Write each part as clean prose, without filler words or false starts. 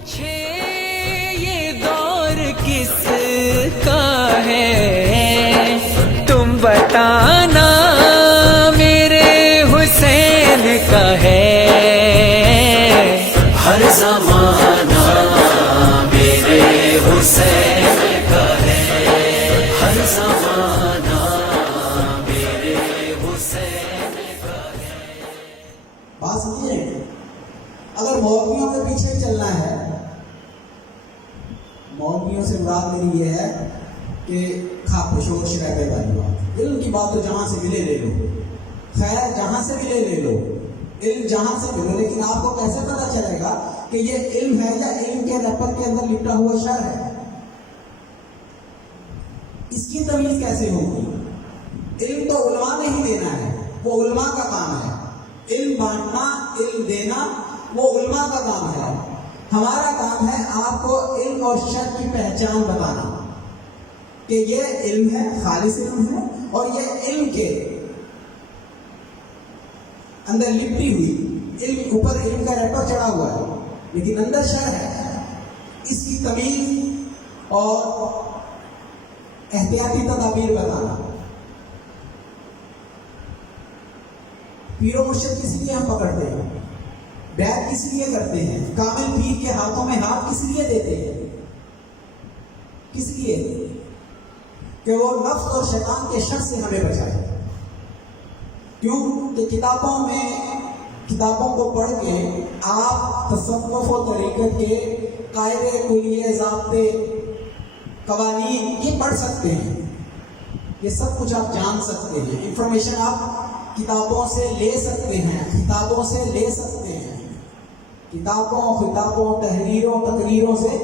پوچھے یہ دور کس کا ہے، تم بتانا میرے حسین کا ہے، ہر زمانہ میرے حسین کا ہے، ہر زمانہ میرے حسین کا ہے۔ بات سمجھیے، اگر مولویوں کے پیچھے چلنا ہے، مولویوں سے مراد میری یہ ہے کہ شور شرابے والی بات، علم کی بات تو جہاں سے ملے لے لو، خیر جہاں سے ملے لے لو، علم جہاں سے ملے، لیکن آپ کو کیسے پتا چلے گا کہ یہ علم ہے یا علم کے ریپر کے اندر لپٹا ہوا شر ہے؟ اس کی تمیز کیسے ہوگی؟ علم تو علماء نے ہی دینا ہے، وہ علماء کا کام ہے، علم بانٹنا، علم دینا وہ علماء کا کام ہے۔ ہمارا کام ہے آپ کو علم اور شر کی پہچان بتانا کہ یہ علم ہے، خالص علم ہے، اور یہ علم کے اندر لپٹی ہوئی، علم اوپر علم کا ریپر چڑھا ہوا ہے لیکن اندر شر ہے، اس کی تمیز اور احتیاطی تدابیر بتانا۔ پیر و مرشد کس لیے ہم پکڑتے ہیں، بیعت کس لیے کرتے ہیں، کامل پیر کے ہاتھوں میں ہاتھ کس لیے دیتے ہیں؟ کس لیے؟ کہ وہ نفس اور شیطان کے شر سے ہمیں بچائے۔ کیوں کہ کتابوں کو پڑھ کے آپ تصوف و طریقت کے قاعدے، کلیے، ضابطے، قوانین یہ پڑھ سکتے ہیں، یہ سب کچھ آپ جان سکتے ہیں، انفارمیشن آپ کتابوں سے لے سکتے ہیں، کتابوں سے لے سکتے ہیں، کتابوں، خطابوں، تحریروں، تقریروں سے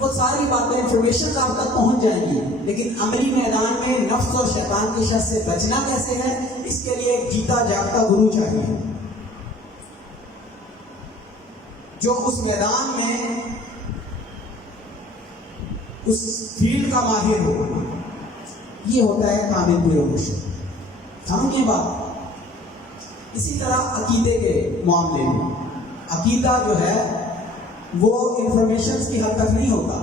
وہ ساری باتیں، انفارمیشن آپ تک پہنچ جائیں گی، لیکن عملی میدان میں نفس اور شیطان کی شر سے بچنا کیسے ہے، اس کے لیے ایک جیتا جاگتا گرو چاہیے جو اس میدان میں اس فیلڈ کا ماہر ہو۔ یہ ہوتا ہے کامل پیر و مرشد۔ سمجھیے بات۔ اسی طرح عقیدے کے معاملے میں، عقیدہ جو ہے وہ انفارمیشن کی حد تک نہیں ہوتا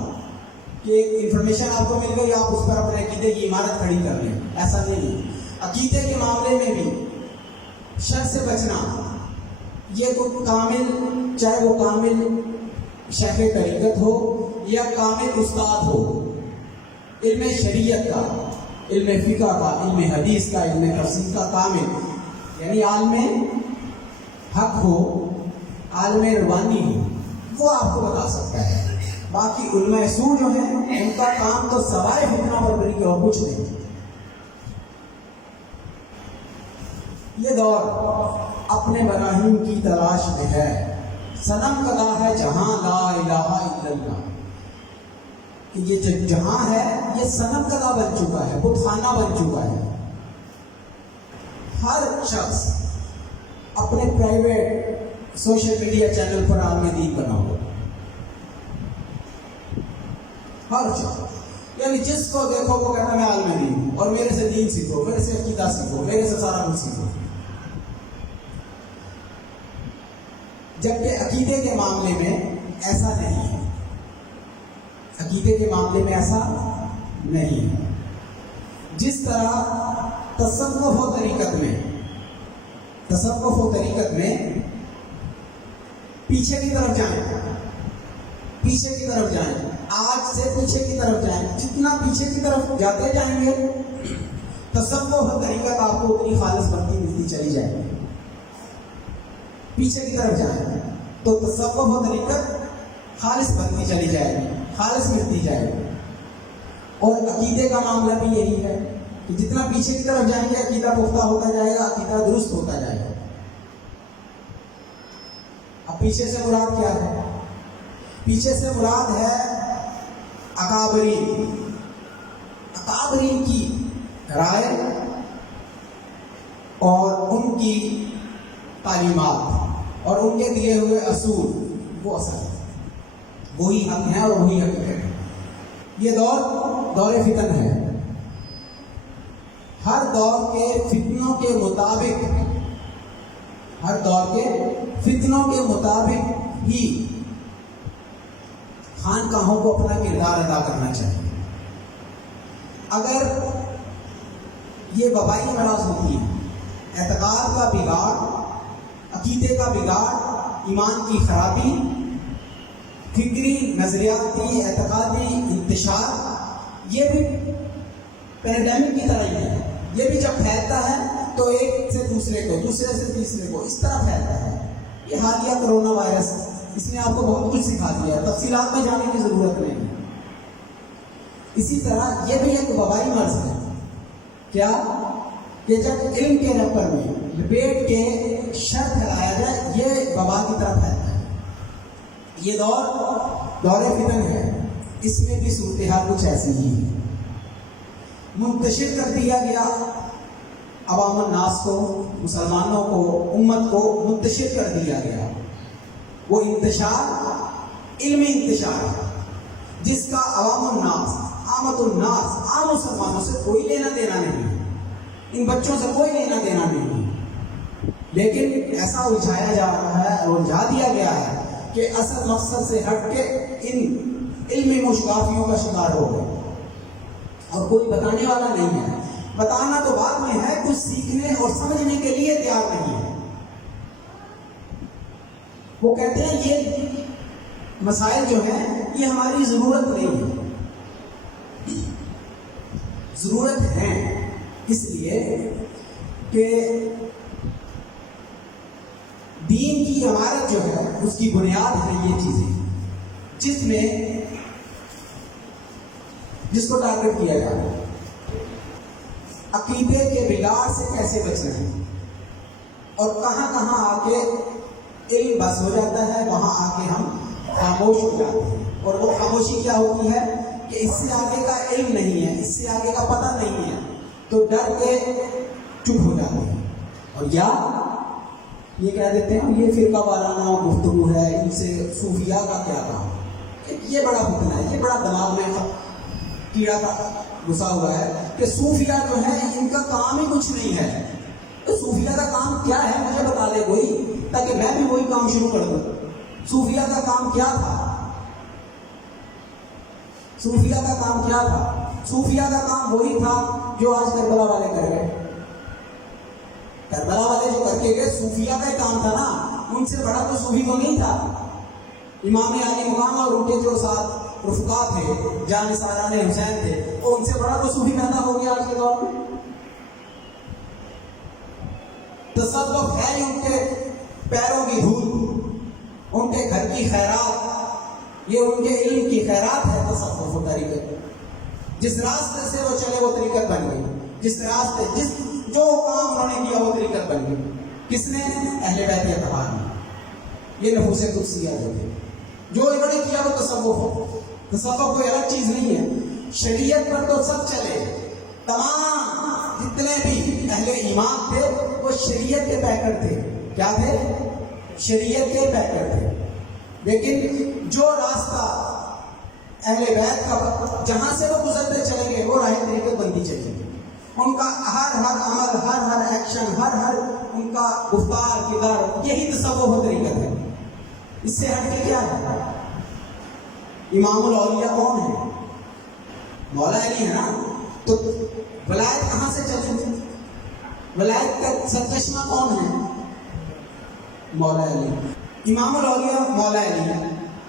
کہ انفارمیشن آپ کو مل گئی آپ اس پر اپنے عقیدے کی عمارت کھڑی کر لیں، ایسا نہیں۔ عقیدے کے معاملے میں بھی شر سے بچنا، یہ تو کامل، چاہے وہ کامل شیخ طریقت ہو یا کامل استاد ہو، علم شریعت کا، علم فقہ کا، علم حدیث کا، علم تفسیر کا کامل، یعنی عالم حق ہو، عالم ربانی ہو، وہ آپ کو بتا سکتا ہے۔ باقی علماء سو جو ہیں ان کا کام تو سوائے فتنہ برداری کے اور کچھ نہیں۔ یہ دور اپنے براہیم کی تلاش میں ہے، صنم کدا ہے جہاں لا الہ الا اللہ، کہ یہ جہاں ہے یہ صنم کدا بن چکا ہے، بت خانہ بن چکا ہے۔ ہر شخص اپنے پرائیویٹ سوشل میڈیا چینل پر عالم دین بنا ہو، ہر شخص، یعنی جس کو دیکھو وہ کہنا میں عالم دین ہوں اور میرے سے دین سیکھو، میرے سے عقیدہ سیکھو، میرے سے سارا کچھ سیکھو۔ جبکہ عقیدے کے معاملے میں ایسا نہیں ہے، عقیدے کے معاملے میں ایسا نہیں ہے۔ جس طرح تصوف و طریقت میں پیچھے کی طرف جائیں، آج سے پیچھے کی طرف جائیں، جتنا پیچھے کی طرف جاتے جائیں گے تصوف و طریقت آپ کو اتنی خالص بنتی ملتی چلی جائے گی۔ پیچھے کی طرف جائیں تو تصوف و طریقت خالص بنتی چلی جائے گی، خالص ملتی جائے گی۔ اور عقیدے کا معاملہ بھی یہی ہے کہ جتنا پیچھے کی طرف جائیں گے عقیدہ پختہ ہوتا جائے گا، عقیدہ درست ہوتا جائے گا۔ اب پیچھے سے مراد کیا ہے؟ پیچھے سے مراد ہے اکابرین کی رائے اور ان کی تعلیمات اور ان کے دیے ہوئے اصول، وہ اصل ہے، وہی حق ہے اور وہی حقیقت ہے۔ یہ دور فتن ہے، ہر دور کے فتنوں کے مطابق ہی خانقاہوں کو اپنا کردار ادا کرنا چاہیے. اگر یہ وبائی امراض ہوتی ہیں، اعتقاد کا بگاڑ، عقیدے کا بگاڑ، ایمان کی خرابی، فکری نظریاتی اعتقادی انتشار، یہ بھی پینڈیمک کی طرح ہی ہے. یہ بھی جب پھیلتا ہے تو ایک سے دوسرے کو، دوسرے سے تیسرے کو، اس طرح پھیلتا ہے. یہ حالیہ کرونا وائرس، اس نے آپ کو بہت کچھ سکھا دیا ہے، تفصیلات میں جانے کی ضرورت نہیں ہے. اسی طرح یہ بھی ایک وبائی مرض ہے. کیا کہ جب علم کے نپر میں لپیٹ کے شر پھیلایا جائے، یہ وبا کی طرف پھیلتا ہے. یہ دور فتن ہے، اس میں بھی صورتحال کچھ ایسی ہی ہے. منتشر کر دیا گیا عوام الناس کو، مسلمانوں کو، امت کو منتشر کر دیا گیا. وہ انتشار علمی انتشار ہے جس کا عوام الناس، عامت الناس، عام مسلمانوں سے کوئی لینا دینا نہیں ہے. ان بچوں سے کوئی لینا دینا نہیں ہے. لیکن ایسا الجھایا جا رہا ہے اور الجھا دیا گیا ہے کہ اصل مقصد سے ہٹ کے ان علمی مشغافیوں کا شکار ہو گئے اور کوئی بتانے والا نہیں ہے. بتانا تو بعد میں ہے، کچھ سیکھنے اور سمجھنے کے لیے تیار نہیں ہے. وہ کہتے ہیں یہ مسائل جو ہیں یہ ہماری ضرورت نہیں ہے. ضرورت ہے اس لیے کہ دین کی عمارت جو ہے اس کی بنیاد ہے یہ چیزیں جس کو ٹارگٹ کیا جائے. عقیدے کے بگاڑ سے کیسے بچنا ہے، اور کہاں کہاں آ کے علم بس ہو جاتا ہے، وہاں آ کے ہم خاموش ہو جاتے ہیں. اور وہ خاموشی کیا ہوتی ہے کہ اس سے آگے کا علم نہیں ہے، اس سے آگے کا پتہ نہیں ہے، تو ڈر کے چپ ہو جاتے ہیں. اور یا یہ کہہ دیتے ہیں یہ فرقہ وارانہ گفتگو ہے، ان سے صوفیاء کا کیا کام. یہ بڑا فتنہ ہے، یہ بڑا دماغ میں کیڑا گھسا ہوا ہے کہ صوفیاء جو ہے ان کا کام ہی کچھ نہیں ہے. تو صوفیاء کا کام کیا ہے مجھے بتا دے کوئی، تاکہ میں بھی وہی کام شروع کر دوں. صوفیاء کا کام کیا تھا؟ صوفیاء کا کام کیا تھا؟ صوفیاء کا کام وہی تھا جو آج کربلا والے کر گئے. کربلا والے جو کر کے گئے صوفیاء کا ہی کام تھا نا. ان سے بڑا تو صوفی کو نہیں تھا. امام علی مقام اور ان کے جو ساتھ رفقا تھے، جانثاران حسین تھے، وہ ان سے بڑا تو صوفی پیدا ہو گیا آج کے دور میں. تصوف ہے ان کے پیروں کی دھول، ان کے گھر کی خیرات، یہ ان کے علم کی خیرات ہے. تصوف و طریقت، جس راستے سے وہ چلے وہ طریقت بن گئی. جس راستے جو کام انہوں نے کیا وہ طریقت بن گئی. کس نے؟ اہل بیت اتباع نے. یہ نفوس قدسیہ جو تھے، جو انہوں نے کیا وہ تصوف ہو. تصوف کوئی الگ چیز نہیں ہے. شریعت پر تو سب چلے. تمام جتنے بھی اہل ایمان تھے وہ شریعت کے پیکر تھے. کیا تھے؟ شریعت کے پیکر تھے. لیکن جو راستہ اہل بیت کا جہاں سے وہ گزرتے چلیں گے وہ راہ طریقت بنتی چلے گی. ان کا ہر عمل، ہر ایکشن، ہر ان کا گفتار، کردار، یہی تصوف و طریقت ہے. اس سے ہٹ کے کیا ہے؟ امام الاولیاء کون ہے؟ مولا علی ہے نا. تو ولایت کہاں سے چلی؟ ولایت کا سرچشمہ کون ہے؟ مولا علی. امام الاولیاء مولا علی.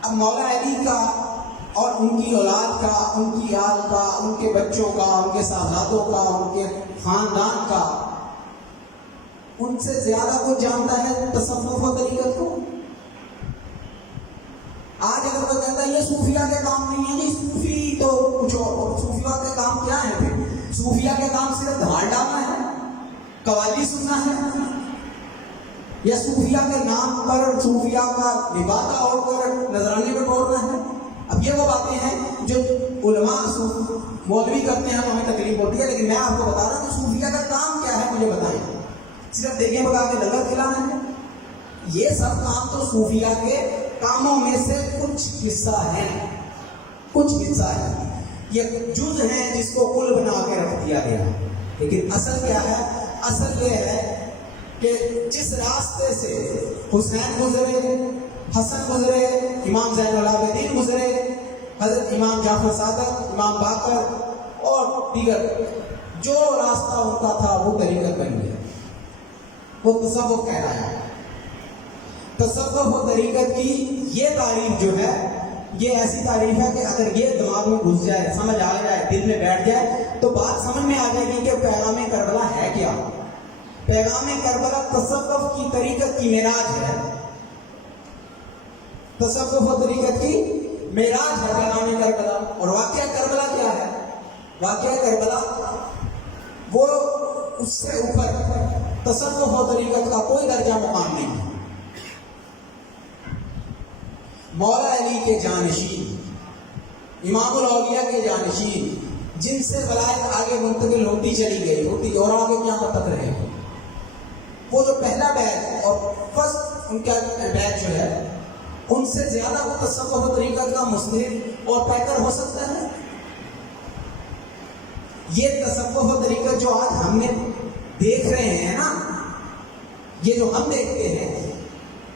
اب مولا علی کا اور ان کی اولاد کا، ان کی آل کا، ان کے بچوں کا، ان کے صاحبزادوں کا، ان کے خاندان کا، ان سے زیادہ کوئی جانتا ہے تصوف و طریقت کو؟ آج اگر وہ کہتا ہے یہ صوفیاء کے کام نہیں ہے، یہ صوفی تو کچھ اور. صوفیاء کے کام کیا ہے پھر؟ صوفیاء کے کام صرف دھار ڈالنا ہے، قوالی سننا ہے، یا صوفیاء کے نام پر صوفیاء کا لبادہ اوڑھ کر نذرانے پہ توڑنا ہے؟ اب یہ وہ باتیں ہیں جو علماء مولوی کرتے ہیں تو ہمیں تکلیف ہوتی ہے. لیکن میں آپ کو بتا رہا ہوں کہ صوفیاء کا کام کیا ہے مجھے بتائیں. صرف دیکھیں بگا کے لنگر کھلانا ہے؟ یہ سب کام تو صوفیاء کے کاموں میں سے کچھ حصہ ہے، کچھ حصہ ہے. یہ جز ہے جس کو کل بنا کے رکھ دیا گیا. لیکن اصل کیا ہے؟ اصل یہ ہے کہ جس راستے سے حسین گزرے، حسن گزرے، امام زین العابدین گزرے، حضرت امام جعفر صادق، امام باقر اور دیگر جو راستہ ان کا تھا وہ طریقت بن گیا، وہ تصوف کہلایا۔ تصوف و طریقت کی یہ تعریف جو ہے یہ ایسی تعریف ہے کہ اگر یہ دماغ میں گھس جائے، سمجھ آ جائے، دل میں بیٹھ جائے تو بات سمجھ میں آ جائے گی کہ پیغام کربلا ہے کیا۔ پیغام کربلا تصوف کی طریقت کی معراج ہے، تصوف و طریقت کی معراج ہے پیغام کربلا۔ اور واقعہ کربلا کیا ہے؟ واقعہ کربلا وہ اس سے اوپر تصوف و طریقت کا کوئی درجہ مقام نہیں ہے۔ مولا علی کے جانشین، امام الاولیاء کے جانشین، جن سے ولایت آگے منتقل ہوتی چلی گئی، ہوتی اور آگے قیامت تک رہے، وہ جو پہلا بیچ اور فرسٹ ان کا بیچ جو ہے، ان سے زیادہ وہ تصوف و طریقت کا مستحق اور پیکر ہو سکتا ہے؟ یہ تصوف و طریقت جو آج ہم نے دیکھ رہے ہیں نا، یہ جو ہم دیکھتے ہیں،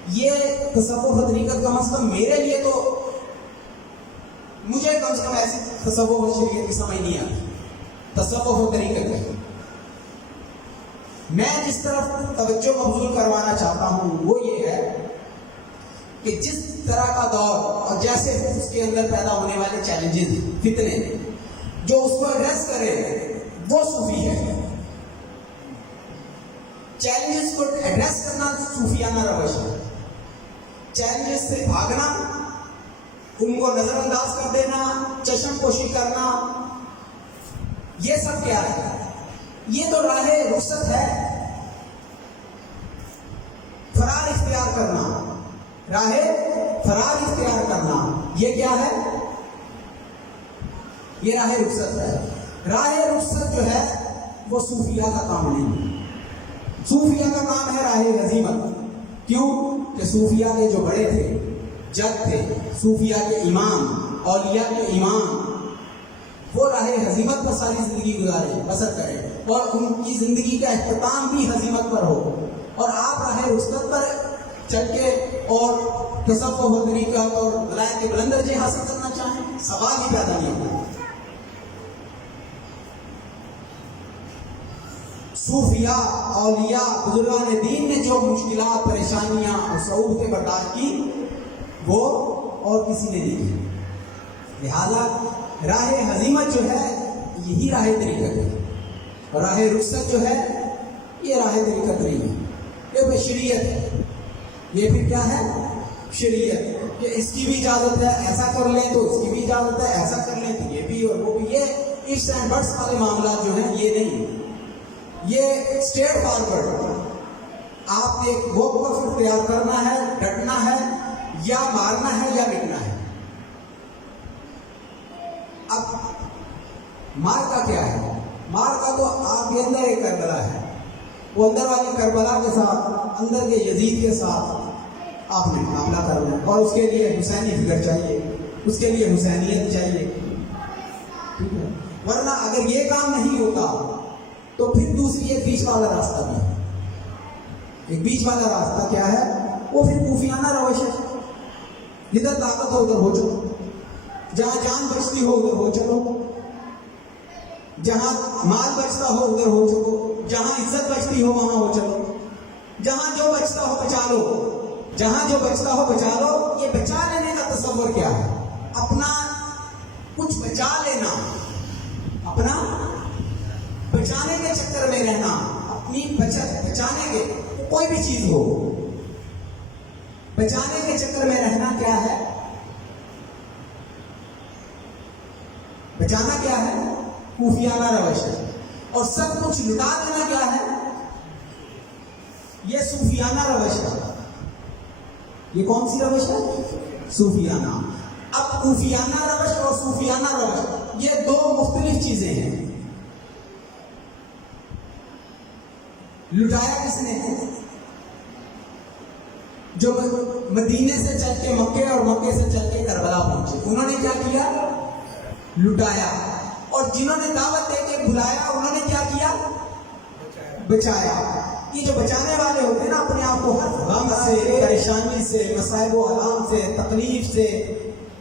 یہ تصوف و طریقت کا مسئلہ میرے لیے تو مجھے کم سے کم ایسی تصوف و شریعت کی سمجھ نہیں آتی۔ تصوف و طریقت ہے، میں جس طرف توجہ مبذول کروانا چاہتا ہوں وہ یہ ہے کہ جس طرح کا دور اور جیسے اس کے اندر پیدا ہونے والے چیلنجز، فتنے، جو اس کو ایڈریس کرے وہ صوفی ہے۔ چیلنجز کو ایڈریس کرنا صوفیانہ روش ہے۔ چیلنجز سے بھاگنا، ان کو نظر انداز کر دینا، چشم پوشی کرنا، یہ سب کیا ہے؟ یہ تو راہ رخصت ہے، فرار اختیار کرنا، راہ فرار اختیار کرنا، یہ کیا ہے؟ یہ راہ رخصت ہے۔ راہ رخصت جو ہے وہ صوفیہ کا کام نہیں، صوفیہ کا کام ہے راہ غزیمت۔ کیوں کہ صوفیہ کے جو بڑے تھے، جد تھے، صوفیہ کے امام، اولیاء کے امام، وہ راہ ہزیمت پر ساری زندگی گزارے، بسر کرے، اور ان کی زندگی کا اختتام بھی ہزیمت پر ہو، اور آپ راہ رخصت پر چل کے اور تصوف و طریقت اور ولایت بلند درجے حاصل کرنا چاہیں، سوال ہی پیدا نہیں ہوتا۔ صوفیاء، اولیاء، بزرگان دین نے جو مشکلات، پریشانیاں اور صعوبتیں برداشت کی وہ اور کسی نے نہیں کی۔ لہذا راہ ہزیمت جو ہے یہی راہ طریقت ہے، اور راہ رخصت جو ہے یہ راہ طریقت نہیں ہے، یہ شریعت ہے۔ یہ بھی کیا ہے؟ شریعت۔ کہ اس کی بھی اجازت ہے، ایسا کر لیں تو اس کی بھی اجازت ہے، ایسا کر لیں تو یہ بھی اور وہ بھی۔ یہ اس اینڈ بٹس والے معاملات جو ہیں یہ نہیں، یہ اسٹریٹ فارورڈ۔ آپ نے ایک موقف اختیار کرنا ہے، ڈٹنا ہے، یا مارنا ہے یا مٹنا ہے۔ اب مار کا کیا ہے؟ مار کا تو آپ کے اندر ایک کربلا ہے، وہ اندر والی کربلا کے ساتھ، اندر کے یزید کے ساتھ آپ نے مقابلہ کرنا ہے، اور اس کے لیے حسینی فکر چاہیے، اس کے لیے حسینیت چاہیے، ٹھیک ہے؟ ورنہ اگر یہ کام نہیں ہوتا تو پھر دوسری ایک بیچ والا راستہ بھی ہے۔ ایک بیچ والا راستہ کیا ہے؟ وہ پھر کوفیانہ روش ہے، جدھر طاقت ہو ادھر ہو چلو، جہاں جان بچتی ہو ادھر ہو چلو، جہاں مال بچتا ہو ادھر ہو چلو، جہاں عزت بچتی ہو وہاں ہو چلو، جہاں جو بچتا ہو بچا لو، جہاں جو بچتا ہو بچا لو۔ یہ بچا لینے کا تصور کیا ہے؟ اپنا کچھ بچا لینا، اپنا بچانے کے چکر میں رہنا، اپنی بچت بچانے کے، کوئی بھی چیز ہو، بچانے کے چکر میں رہنا کیا ہے؟ بچانا کیا ہے؟ کوفیانہ روش ہے۔ اور سب کچھ لٹا دینا کیا ہے؟ یہ صوفیانہ روش ہے۔ یہ کون سی روش ہے؟ صوفیانہ۔ اب کوفیانہ روش اور صوفیانہ روش یہ دو مختلف چیزیں ہیں۔ لٹایا کس نے؟ جو مدینے سے چل کے مکے اور مکے سے چل کے کربلا پہنچے، انہوں نے کیا کیا؟ لٹایا۔ اور جنہوں نے دعوت دے کے بلایا انہوں نے کیا کیا؟ بچایا۔ یہ جو بچانے والے ہوتے ہیں نا، اپنے آپ کو ہر غم سے، پریشانی سے، مصائب و آلام سے، تکلیف سے،